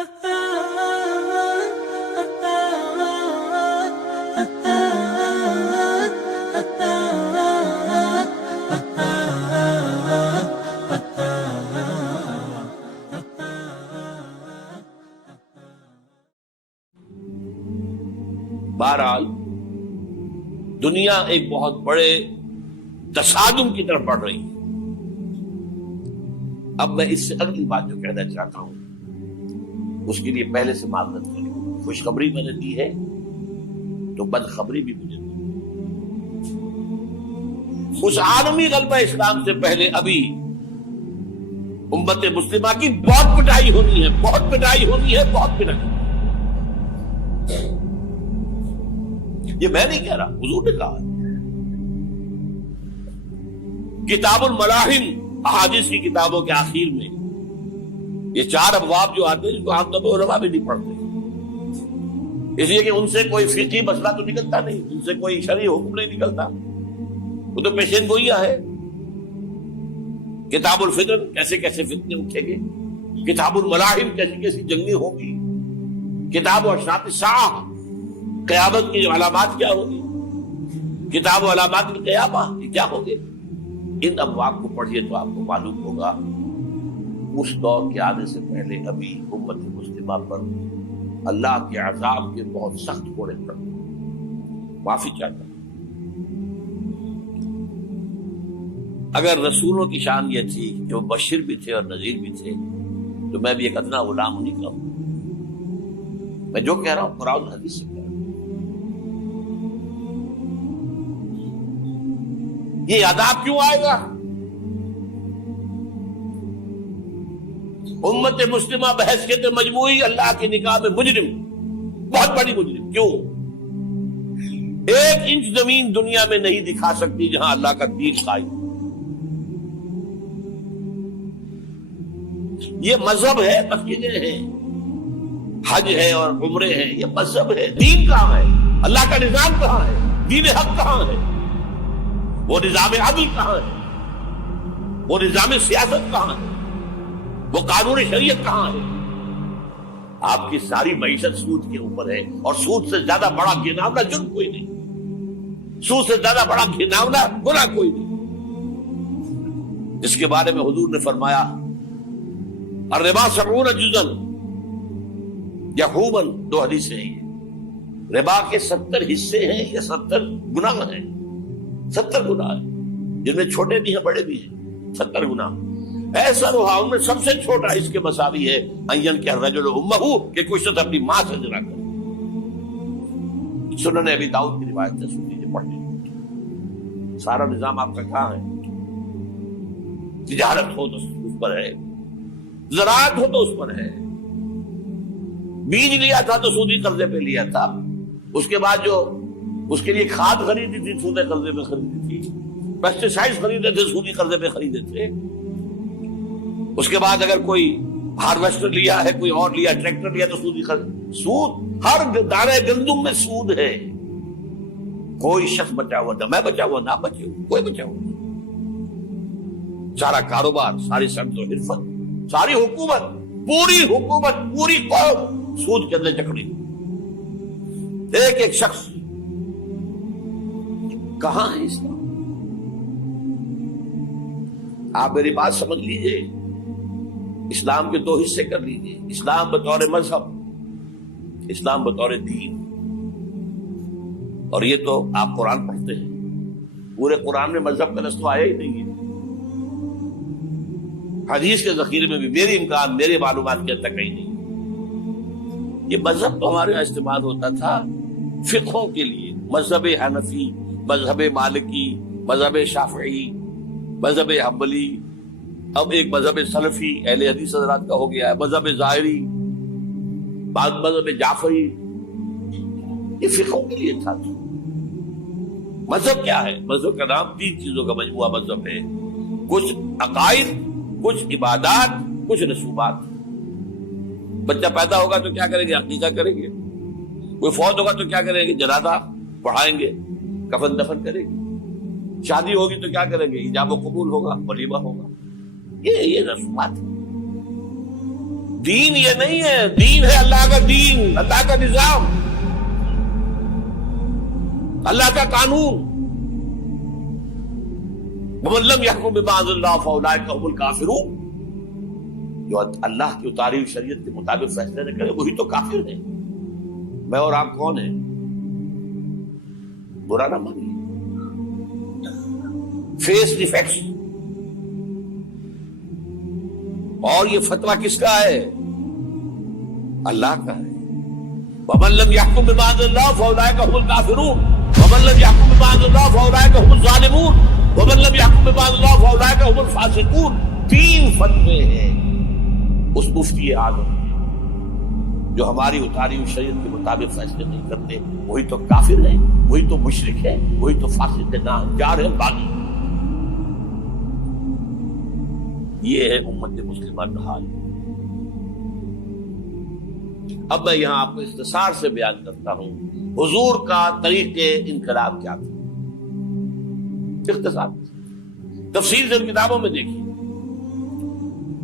بہرحال دنیا ایک بہت بڑے تصادم کی طرف بڑھ رہی ہے. اب میں اس سے اگلی بات جو کہنا چاہتا ہوں اس کے لیے پہلے سے معذرت کروں. خوشخبری میں نے دی ہے تو بدخبری بھی مجھے دی. اس عالمی غلبہ اسلام سے پہلے ابھی امت مسلمہ کی بہت پٹائی ہونی ہے، بہت پٹائی ہونی ہے، بہت پٹائی. یہ میں نہیں کہہ رہا، حضور نے کہا. کتاب الملاحم احادیث کی کتابوں کے آخر میں یہ 4 ابواب جو آتے ہیں جن کو عام طور پر علماء بھی نہیں پڑھتے، اس لیے کہ ان سے کوئی فقہی مسئلہ تو نکلتا نہیں، ان سے کوئی شرعی حکم نہیں نکلتا، وہ تو پیشین گوئیاں ہے. کتاب الفتن کیسے کیسے فتنے اٹھیں گے، کتاب الملاحم کیسی کیسی جنگیں ہوں گی، کتاب اشراط الساعہ قیامت کی علامات کیا ہوگی، کتاب و علامات القیامہ یہ کیا ہوں گے. ان ابواب کو پڑھیے تو آپ کو معلوم ہوگا اس دور کے آنے سے پہلے ابھی امت مسلمہ پر اللہ کے عذاب کے بہت سخت کوڑے پڑ. معافی چاہتا ہوں. اگر رسولوں کی شان یہ تھی کہ وہ بشیر بھی تھے اور نذیر بھی تھے تو میں بھی ایک ادنا غلام نہیں کہوں. میں جو کہہ رہا ہوں قرآن و حدیث سے کہہ رہا ہوں. یہ عذاب کیوں آئے گا؟ امت مسلمہ بحث کے تو مجموعی اللہ کی نگاہ میں مجرم، بہت بڑی مجرم. کیوں؟ 1 انچ زمین دنیا میں نہیں دکھا سکتی جہاں اللہ کا دین قائم. یہ مذہب ہے، مسجدیں ہیں، حج ہے اور عمرے ہیں، یہ مذہب ہے. دین کہاں ہے؟ اللہ کا نظام کہاں ہے؟ دین حق کہاں ہے؟ وہ نظام عدل کہاں ہے؟ وہ نظام سیاست کہاں ہے؟ وہ قانون شریعت کہاں ہے؟ آپ کی ساری معیشت سود کے اوپر ہے، اور سود سے زیادہ بڑا گھناؤنا جرم کوئی نہیں، سود سے زیادہ بڑا گھناؤنا گناہ کوئی نہیں، جس کے بارے میں حضور نے فرمایا الربا 70 جزءا یحوما. 2 حدیثیں ہیں. ربا کے 70 حصے ہیں یا 70 گناہ ہیں. 70 گناہ ہیں جن میں چھوٹے بھی ہیں بڑے بھی ہیں. 70 گناہ. ایسا رہا ان میں سب سے چھوٹا اس کے مساوی ہے این کہ الرجل امہ، کہ کوئی شخص اپنی ماں سے زنا کرے. سنن ابی داؤد کی روایت ہے، سن لیجیے پڑھ لیجیے. سارا نظام آپ کا کہاں ہے؟ تجارت ہو تو اس پر ہے، زراعت ہو تو اس پر ہے. بیج لیا تھا تو سودی قرضے پہ لیا تھا، اس کے بعد جو اس کے لیے کھاد خریدی تھی سودی قرضے پہ خریدی تھی، پیسٹیسائڈ خریدے تھے سودی قرضے پہ خریدے تھے. اس کے بعد اگر کوئی ہارویسٹر لیا ہے، کوئی اور لیا، ٹریکٹر لیا تو سودی قرض. سود ہر دانے گندم میں سود ہے. کوئی شخص بچا ہوا نہ میں بچا ہوا نہ بچے ہوا، کوئی بچا ہوا. سارا کاروبار، ساری صنعت و حرفت، ساری حکومت، پوری حکومت، پوری قوم سود کے اندر جکڑی. ایک ایک شخص. کہاں ہے اسلام؟ آپ میری بات سمجھ لیجئے. اسلام کے 2 حصے کر لیجئے. اسلام بطور مذہب، اسلام بطور دین. اور یہ تو آپ قرآن پڑھتے ہیں، پورے قرآن میں مذہب کا لفظ تو آیا ہی نہیں ہے. حدیث کے ذخیرے میں بھی میری امکان، میرے معلومات کے تک کہیں نہیں. یہ مذہب تو ہمارے یہاں استعمال ہوتا تھا فقہوں کے لیے. مذہب حنفی، مذہب مالکی، مذہب شافعی، مذہب حنبلی، اب ایک مذہب سلفی اہل حدیث حضرات کا ہو گیا ہے، مذہب ظاہری، بعض مذہب جعفری. یہ فقہوں کے لیے تھا. مذہب کیا ہے؟ مذہب کا نام 3 چیزوں کا مجموعہ مذہب ہے. کچھ عقائد، کچھ عبادات، کچھ رسومات. بچہ پیدا ہوگا تو کیا کریں گے؟ عقیقہ کریں گے. کوئی فوت ہوگا تو کیا کریں گے؟ جنازہ پڑھائیں گے، کفن دفن کریں گے. شادی ہوگی تو کیا کریں گے؟ ایجاب و قبول ہوگا، ولیمہ ہوگا. یہ رسومات. دین یہ نہیں ہے، دین ہے اللہ کا دین، اللہ کا نظام، اللہ کا قانون۔ وَمَن لَّمْ يَحْكُم بِمَا أَنزَلَ اللَّهُ فَأُولَٰئِكَ هُمُ الْكَافِرُونَ۔ جو اللہ کی اتاری ہوئی شریعت کے مطابق فیصلے نہ کرے وہی تو کافر ہے۔ میں اور آپ کون ہیں؟ برا نہ مانیے، فیس دی فیکٹس۔ اور یہ فتویٰ کس کا ہے؟ اللہ کا ہے۔ وَمَن لَّمْ يَحْكُم بِمَا أَنزَلَ اللَّهُ فَأُولَٰئِكَ هُمُ الْكَافِرُونَ وَمَن لَّمْ يَحْكُم بِمَا أَنزَلَ اللَّهُ فَأُولَٰئِكَ هُمُ الظَّالِمُونَ وَمَن لَّمْ يَحْكُم بِمَا أَنزَلَ اللَّهُ فَأُولَٰئِكَ هُمُ الْفَاسِقُونَ۔ تین فتوے ہیں اس مفتی اعظم کے، جو ہماری اتاری ہوئی شریعت کے مطابق فیصلے نہیں کرتے وہی تو کافر ہے، وہی تو مشرک ہے، وہی تو فاسق ناہنجار ہے، باغی۔ یہ ہے امت مسلمہ کا حال۔ اب میں یہاں آپ کو اختصار سے بیان کرتا ہوں حضور کا طریقے انقلاب کیا تھا، اختصار تفصیل سے کتابوں میں دیکھیے۔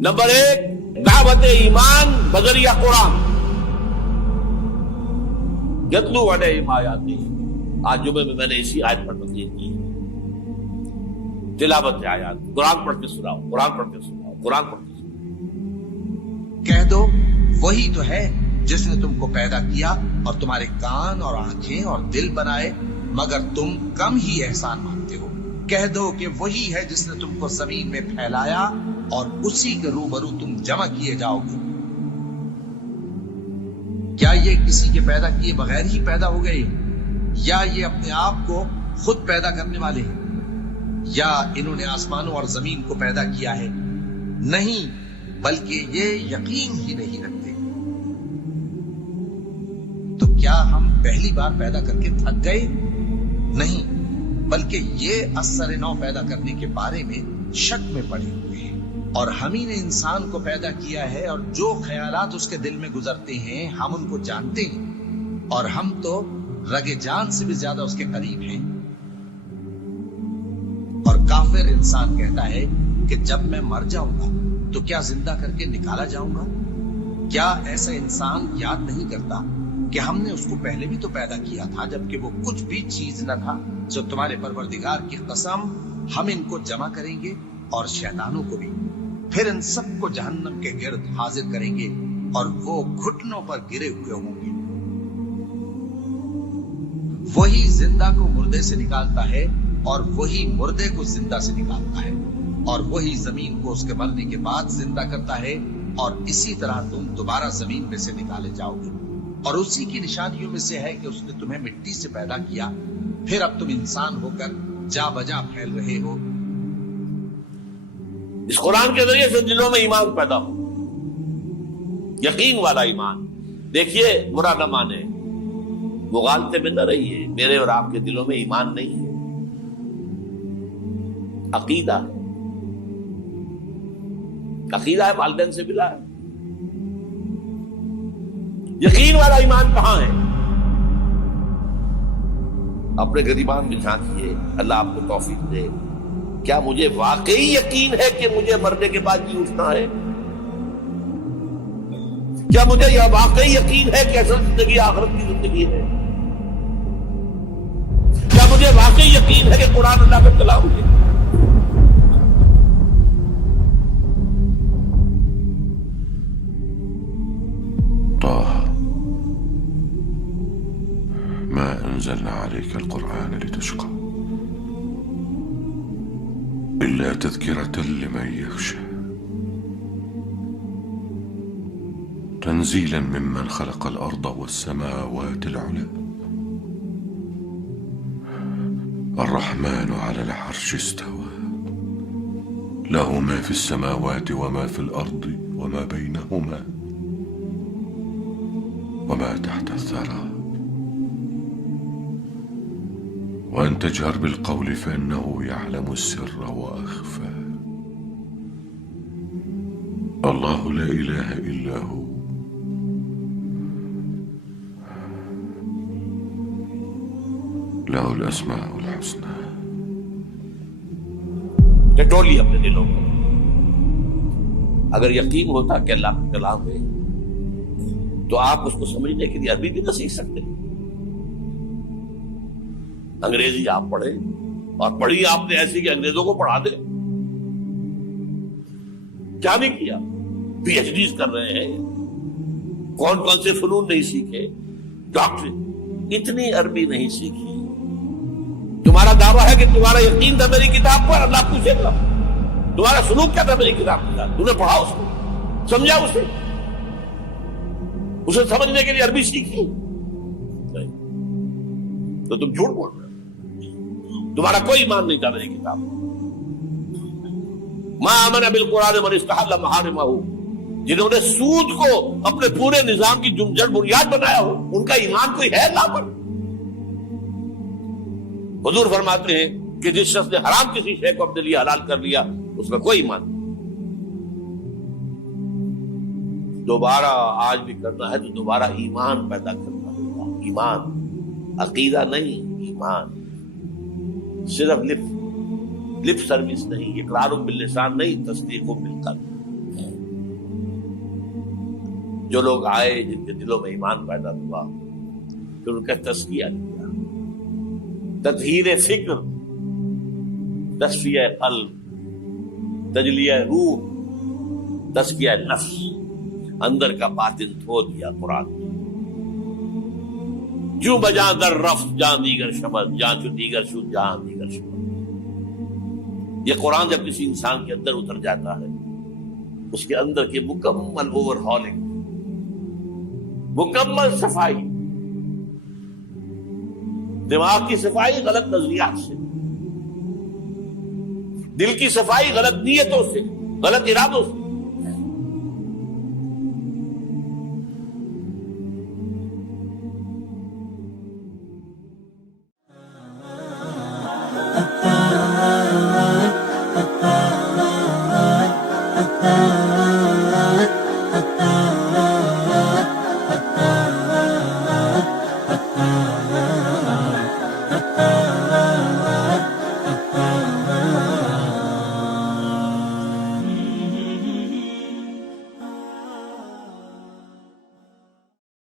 نمبر 1، دعوت ایمان بذریعہ قرآن، یتلو علیہم آیاتہ۔ آج جمعے میں میں نے اسی آیت پر تقریر کی، تلاوت آیات، قرآن پڑھ کے سناؤ، قرآن پڑھ کے سناؤ، قرآن پڑھ کے سناؤ۔ کہہ دو وہی تو ہے جس نے تم کو پیدا کیا اور تمہارے کان اور آنکھیں اور دل بنائے، مگر تم کم ہی احسان مانتے ہو۔ کہہ دو کہ وہی ہے جس نے تم کو زمین میں پھیلایا اور اسی کے روبرو تم جمع کیے جاؤ گے۔ کیا یہ کسی کے پیدا کیے بغیر ہی پیدا ہو گئے، یا یہ اپنے آپ کو خود پیدا کرنے والے ہیں، یا انہوں نے آسمانوں اور زمین کو پیدا کیا ہے؟ نہیں، بلکہ یہ یقین ہی نہیں رکھتے۔ تو کیا ہم پہلی بار پیدا کر کے تھک گئے؟ نہیں، بلکہ یہ اثر نو پیدا کرنے کے بارے میں شک میں پڑے ہوئے ہیں۔ اور ہم ہی نے انسان کو پیدا کیا ہے، اور جو خیالات اس کے دل میں گزرتے ہیں ہم ان کو جانتے ہیں، اور ہم تو رگ جان سے بھی زیادہ اس کے قریب ہیں۔ اور کافر انسان کہتا ہے کہ جب میں مر جاؤں گا تو کیا زندہ کر کے نکالا جاؤں گا؟ کیا ایسا انسان یاد نہیں کرتا کہ ہم نے اس کو پہلے بھی تو پیدا کیا تھا جبکہ وہ کچھ بھی چیز نہ تھا؟ سو تمہارے پروردگار کی قسم، ہم ان کو جمع کریں گے اور شیطانوں کو بھی، پھر ان سب کو جہنم کے گرد حاضر کریں گے اور وہ گھٹنوں پر گرے ہوئے ہوں گے۔ وہی زندہ کو مردے سے نکالتا ہے اور وہی مردے کو زندہ سے نکالتا ہے، اور وہی زمین کو اس کے مرنے کے بعد زندہ کرتا ہے، اور اسی طرح تم دوبارہ زمین میں سے نکالے جاؤ گے۔ اور اسی کی نشانیوں میں سے ہے کہ اس نے تمہیں مٹی سے پیدا کیا، پھر اب تم انسان ہو کر جا بجا پھیل رہے ہو۔ اس قرآن کے ذریعے سے دلوں میں ایمان پیدا ہو، یقین والا ایمان۔ دیکھیے، برا نہ مانے، مغالطے میں نہ رہیے، میرے اور آپ کے دلوں میں ایمان نہیں ہے، عقیدہ ہے، عقیدہ ہے، والدین سے ملا ہے۔ یقین والا ایمان کہاں ہے؟ اپنے گریبان میں جھانکیے، اللہ آپ کو توفیق دے۔ کیا مجھے واقعی یقین ہے کہ مجھے مرنے کے بعد جی اٹھنا ہے؟ کیا مجھے یہ واقعی یقین ہے کہ اصل زندگی آخرت کی زندگی ہے؟ کیا مجھے واقعی یقین ہے کہ قرآن اللہ کا کلام ہے؟ ما أنزلنا عليك القرآن لتشقى إلا تذكرة لمن يخشى تنزيلا ممن خلق الأرض والسماوات العلى الرحمن على العرش استوى له ما في السماوات وما في الأرض وما بينهما وما تحت الثرى وأن تجهر بالقول فإنه يعلم السر وأخفى الله لا إله إلا هو له الأسماء الحسنى۔ ٹٹولی اپنے دلوں کو، اگر یقین ہوتا کہ اللہ کلام ہے تو آپ اس کو سمجھنے کے لیے عربی بھی نہ سیکھ سکتے؟ انگریزی آپ پڑھیں اور پڑھی آپ نے ایسی کہ انگریزوں کو پڑھا دے، کیا نہیں کیا؟ پی ایچ ڈیز کر رہے ہیں، کون کون سے فنون نہیں سیکھے، ڈاکٹر، اتنی عربی نہیں سیکھی۔ تمہارا دعویٰ ہے کہ تمہارا یقین تھا میری کتاب پر، اللہ پوچھے گا تمہارا سلوک کیا تھا میری کتاب کے ساتھ؟ تم نے پڑھا اس کو، سمجھا اسے سمجھنے کے لیے عربی سیکھی؟ نہیں، تو تم جھوٹ بول رہے ہو، تمہارا کوئی ایمان نہیں تھا میری کتاب پر۔ ما آمن بالقرآن من استحل محارمہ، جنہوں نے سود کو اپنے پورے نظام کی جڑ بنیاد بنایا ہو، ان کا ایمان کوئی ہے اللہ پر؟ حضور فرماتے ہیں کہ جس شخص نے حرام کسی شے کو اپنے لیے حلال کر لیا اس کا کوئی ایمان نہیں۔ دوبارہ آج بھی کرنا ہے تو دوبارہ ایمان پیدا کرنا ہوگا، ایمان، عقیدہ نہیں، ایمان، صرف لپ سروس نہیں، اقرار باللسان نہیں، تصدیق بالقلب۔ جو لوگ آئے جن کے دلوں میں ایمان پیدا ہوا پھر ان کا تزکیہ کیا، تطہیر فکر، تصفیہ قلب، تجلیہ روح، تزکیہ نفس، اندر کا باطن دھو دیا قرآن۔ جو بجا در رفت جان دیگر شبد، جان چو دیگر شد جان دیگر شبد۔ یہ قرآن جب کسی انسان کے اندر اتر جاتا ہے، اس کے اندر کی مکمل اوور ہالنگ، مکمل صفائی، دماغ کی صفائی غلط نظریات سے، دل کی صفائی غلط نیتوں سے، غلط ارادوں سے،